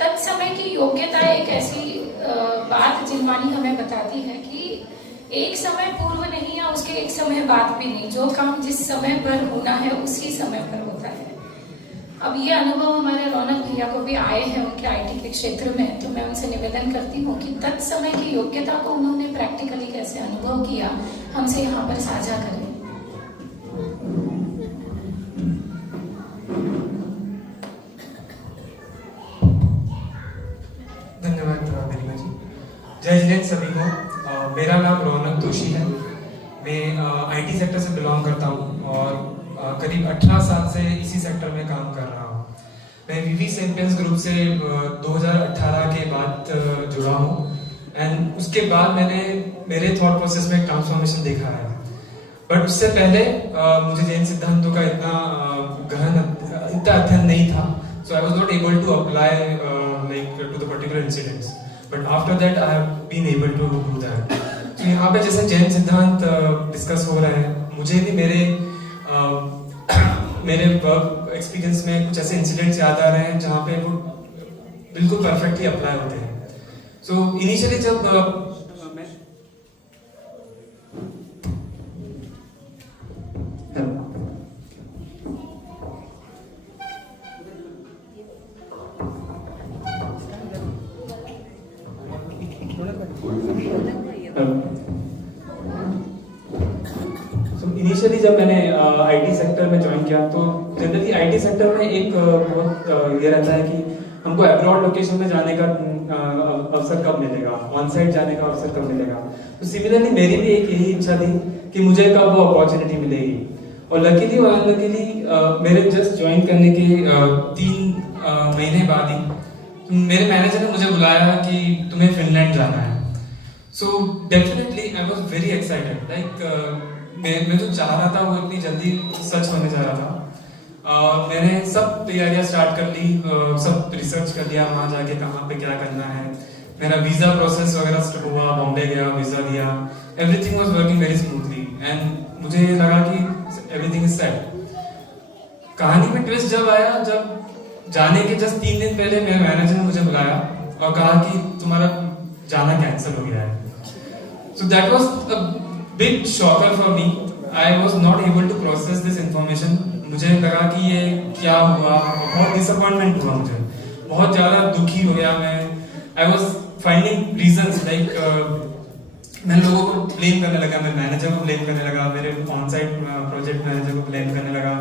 तत्समय की योग्यता एक ऐसी बात जिनवानी हमें बताती है कि एक समय पूर्व नहीं या उसके एक समय बाद भी नहीं, जो काम जिस समय पर होना है उसी समय पर होता है। अब ये अनुभव हमारे रौनक भैया को भी आए हैं उनके आईटी के क्षेत्र में, तो मैं उनसे निवेदन करती हूँ कि तत्समय की योग्यता को उन्होंने प्रैक्टिकली कैसे अनुभव किया हमसे यहाँ पर साझा करें। धन्यवाद गरिमा जी। जय हिंद सभी को। मेरा नाम रौनक जोशी है। मैं आईटी सेक्टर से बिलोंग करता हूँ और करीब 18 साल से इसी सेक्टर में काम कर रहा हूँ। मैं वीवी सैम्पियंस ग्रुप से 2018 के बाद जुड़ा हूँ एंड उसके बाद मैंने मेरे थॉट प्रोसेस में ट्रांसफॉर्मेशन देखा है। बट उससे पहले मुझे जैन सिद्धांतों का इतना अध्ययन नहीं था, so I was not able to apply to the particular incidents. But after that I have been able to do that. तो यहाँ पे जैसे जैन सिद्धांत डिस्कस हो रहे हैं, मुझे भी मेरे वर्क एक्सपीरियंस में कुछ ऐसे इंसिडेंट्स याद आ रहे हैं जहाँ पे वो बिल्कुल परफेक्टली अप्लाई होते हैं। सो इनिशियली जब इनिशियली जब मैंने आईटी सेक्टर में ज्वाइन किया तो जनरली आईटी सेक्टर में एक बहुत ये रहता है कि हमको अब्रॉड लोकेशन में जाने का अवसर कब मिलेगा, ऑन साइट जाने का अवसर कब मिलेगा। तो सिमिलरली मेरी भी एक यही इच्छा थी कि मुझे कब वो अपॉर्चुनिटी मिलेगी। और लकीली और अनलकीली मेरे जस्ट ज्वाइन करने के 3 महीने बाद ही मेरे मैनेजर ने मुझे बुलाया कि तुम्हें फिनलैंड जाना है। So definitely I was very excited. Like मैं जो चाह रहा था वो इतनी जल्दी सच होने जा रहा था। मैंने सब तैयारियां स्टार्ट कर ली, सब रिसर्च कर लिया वहां जाके कहाँ पे क्या करना है। मेरा वीजा प्रोसेस वगैरह हुआ, बॉम्बे गया, वीजा दिया, everything was working very smoothly and मुझे लगा कि एवरीथिंग इज सेट। कहानी में ट्विस्ट जब आया, जब जाने के जस्ट 3 दिन पहले मेरे मैनेजर ने मुझे बुलाया और कहा कि तुम्हारा जाना कैंसिल हो गया है। So that was a big shocker for me. I was not able to process this information. मुझे लगा कि ये क्या हुआ, बहुत डिसअपॉइंटमेंट हुआ, मुझे बहुत ज्यादा दुखी हो गया मैं। I was finding reasons like मैं लोगों को ब्लेम करने लगा, मैं मैनेजर को ब्लेम करने लगा, मेरे ऑन साइट प्रोजेक्ट मैनेजर को ब्लेम करने लगा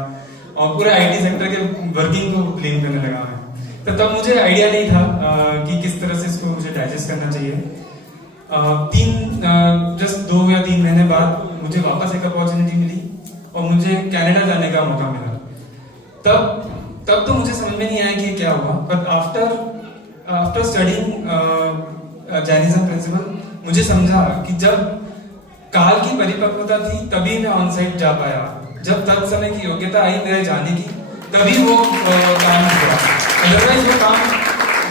और पूरे आईटी सेक्टर के वर्किंग को ब्लेम करने लगा मैं। तो तब मुझे आइडिया नहीं था कि किस तरह से इसको मुझे डाइजेस्ट करना चाहिए। जस्ट 2 या 3 महीने बाद मुझे वापस एक अपॉर्चुनिटी मिली और मुझे कनाडा जाने का मौका मिला। तब तो मुझे समझ में नहीं आया कि क्या हुआ, but after studying Jainism principle मुझे समझा कि जब काल की परिपक्वता थी तभी मैं ऑन साइट जा पाया। जब तत्समय की योग्यता आई मेरे जाने की, तभी वो काम हुआ। अदरवाइज वो काम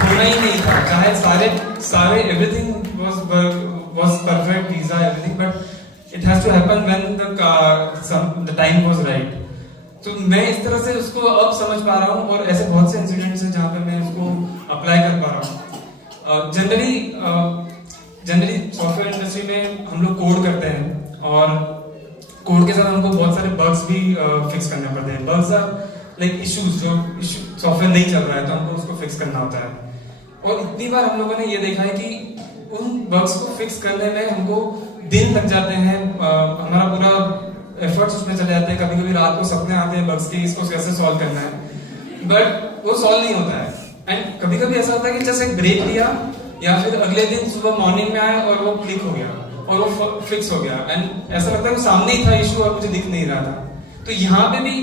होना ही नहीं था। चाहे सारे everything was perfect, visa, everything, but it has to happen when the time was right. तो मैं इस तरह से उसको अब समझ पा रहा हूँ और ऐसे बहुत से इंसिडेंट्स हैं जहाँ पे मैं उसको अप्लाई कर पा रहा हूँ। जनरली सॉफ्टवेयर इंडस्ट्री में हम लोग कोड करते हैं और कोड के साथ हमको बहुत सारे बग्स भी फिक्स करने पड़ते हैं। बग्स आर लाइक इश्यूज, जो सॉफ्टवेयर नहीं चल रहा है तो हमको उसको फिक्स करना होता है। और इतनी बार हम लोगों ने ये देखा है कि उन बग्स को फिक्स करने में हमको दिन लग जाते हैं, हमारा पूरा एफर्ट्स उसमें चले जाते हैं। कभी-कभी रात को सपने आते हैं बग्स के, इसको कैसे सॉल्व करना है, बट वो सॉल्व नहीं होता है। एंड कभी-कभी ऐसा होता है कि जस्ट एक ब्रेक लिया या फिर अगले दिन सुबह मॉर्निंग में आया और वो क्लिक हो गया और वो फिक्स हो गया एंड ऐसा लगता है कि सामने ही था इशू और मुझे दिख नहीं रहा था। तो यहाँ पे भी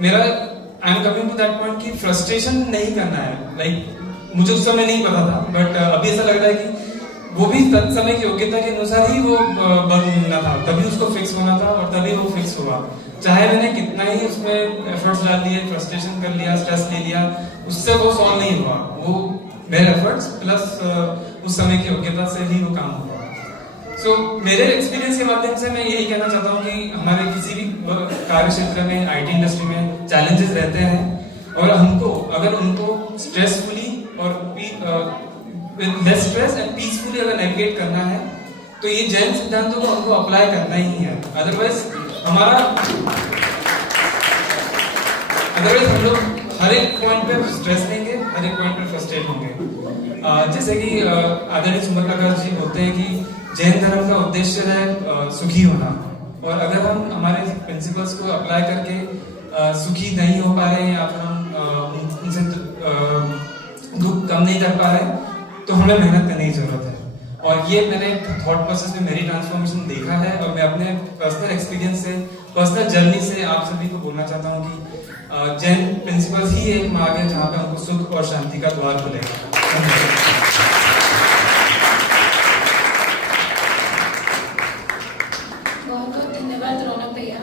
मेरा I am coming to that point कि फ्रस्ट्रेशन नहीं करना है। लाइक मुझे उस समय नहीं पता था, बट अभी ऐसा लग रहा है कि वो भी तत्समय की योग्यता के अनुसार ही वो बग मिलना था, तभी उसको फिक्स होना था और तभी वो फिक्स हुआ। चाहे मैंने कितना ही उसमें एफर्ट्स डाल दिए, फ्रस्ट्रेशन कर लिया, स्ट्रेस ले लिया, उससे वो सॉल्व नहीं हुआ। वो मेरे एफर्ट्स प्लस उस समय की योग्यता से ही वो काम हुआ। सो मेरे एक्सपीरियंस के माध्यम से मैं यही कहना चाहता हूँ कि हमारे किसी भी कार्य क्षेत्र में, आईटी इंडस्ट्री में चैलेंजेस रहते हैं और हमको अगर उनको स्ट्रेसफुली और with less stress and peacefully अगर नेविगेट करना है तो ये जैन सिद्धांतों को हमको अप्लाई करना ही है। अदरवाइज हम लोग हर एक पॉइंट पे स्ट्रेस लेंगे, हर एक पॉइंट पे फ्रस्ट्रेट होंगे। जैसे कि आदरणीय सुमन जी बोलते हैं कि जैन धर्म का उद्देश्य है सुखी होना, और अगर हम हमारे प्रिंसिपल्स को अप्लाई करके सुखी नहीं हो पा रहे हैं या फिर हम उनसे दुख कम नहीं कर पा रहे तो हमें मेहनत करने की जरूरत है। और ये मैंने थॉट प्रोसेस में मेरी ट्रांसफॉर्मेशन देखा है, और मैं अपने पर्सनल एक्सपीरियंस से, पर्सनल जर्नी से आप सभी को बोलना चाहता हूँ कि जैन प्रिंसिपल्स ही एक मार्ग है जहाँ पे हमको सुख और शांति का द्वार खुलेगा। बहुत बहुत धन्यवाद रौनक भैया।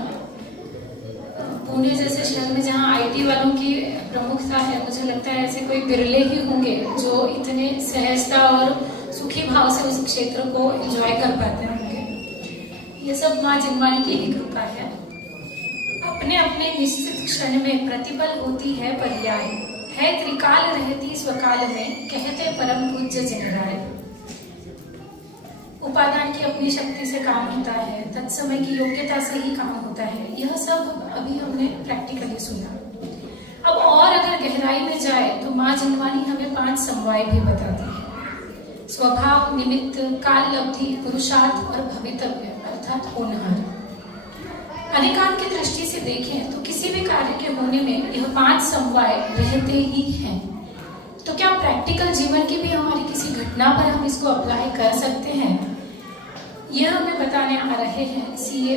पुणे जैसे शहर में जहाँ आईटी वालों की प्रमुखता है, मुझे लगता है ऐसे कोई बिरले ही होंगे जो इतने सहजता और सुखी भाव से उस क्षेत्र को एंजॉय कर पाते होंगे। ये सब माँ जिनवानी की ही कृपा है। अपने अपने निश्चित क्षण में प्रतिपल होती है पर्याय, है त्रिकाल रहती स्वकाल में, कहते परम पूज्य जिनराय। उपादान की अपनी शक्ति से काम होता है, तत्समय की योग्यता से ही काम होता है। यह सब अभी हमने प्रैक्टिकली सुना। अब और अगर गहराई में जाए तो माँ जिनवानी हमें 5 समवाय भी बताती है: स्वभाव, निमित्त, काल लब्धि, पुरुषार्थ और भवितव्य अर्थात होनहार। अनेकांत की दृष्टि से देखें तो किसी भी कार्य के होने में यह 5 समवाय रहते ही हैं। तो क्या प्रैक्टिकल जीवन की भी हमारी किसी घटना पर हम इसको अप्लाई कर सकते हैं? यह हमें बताने आ रहे हैं सीए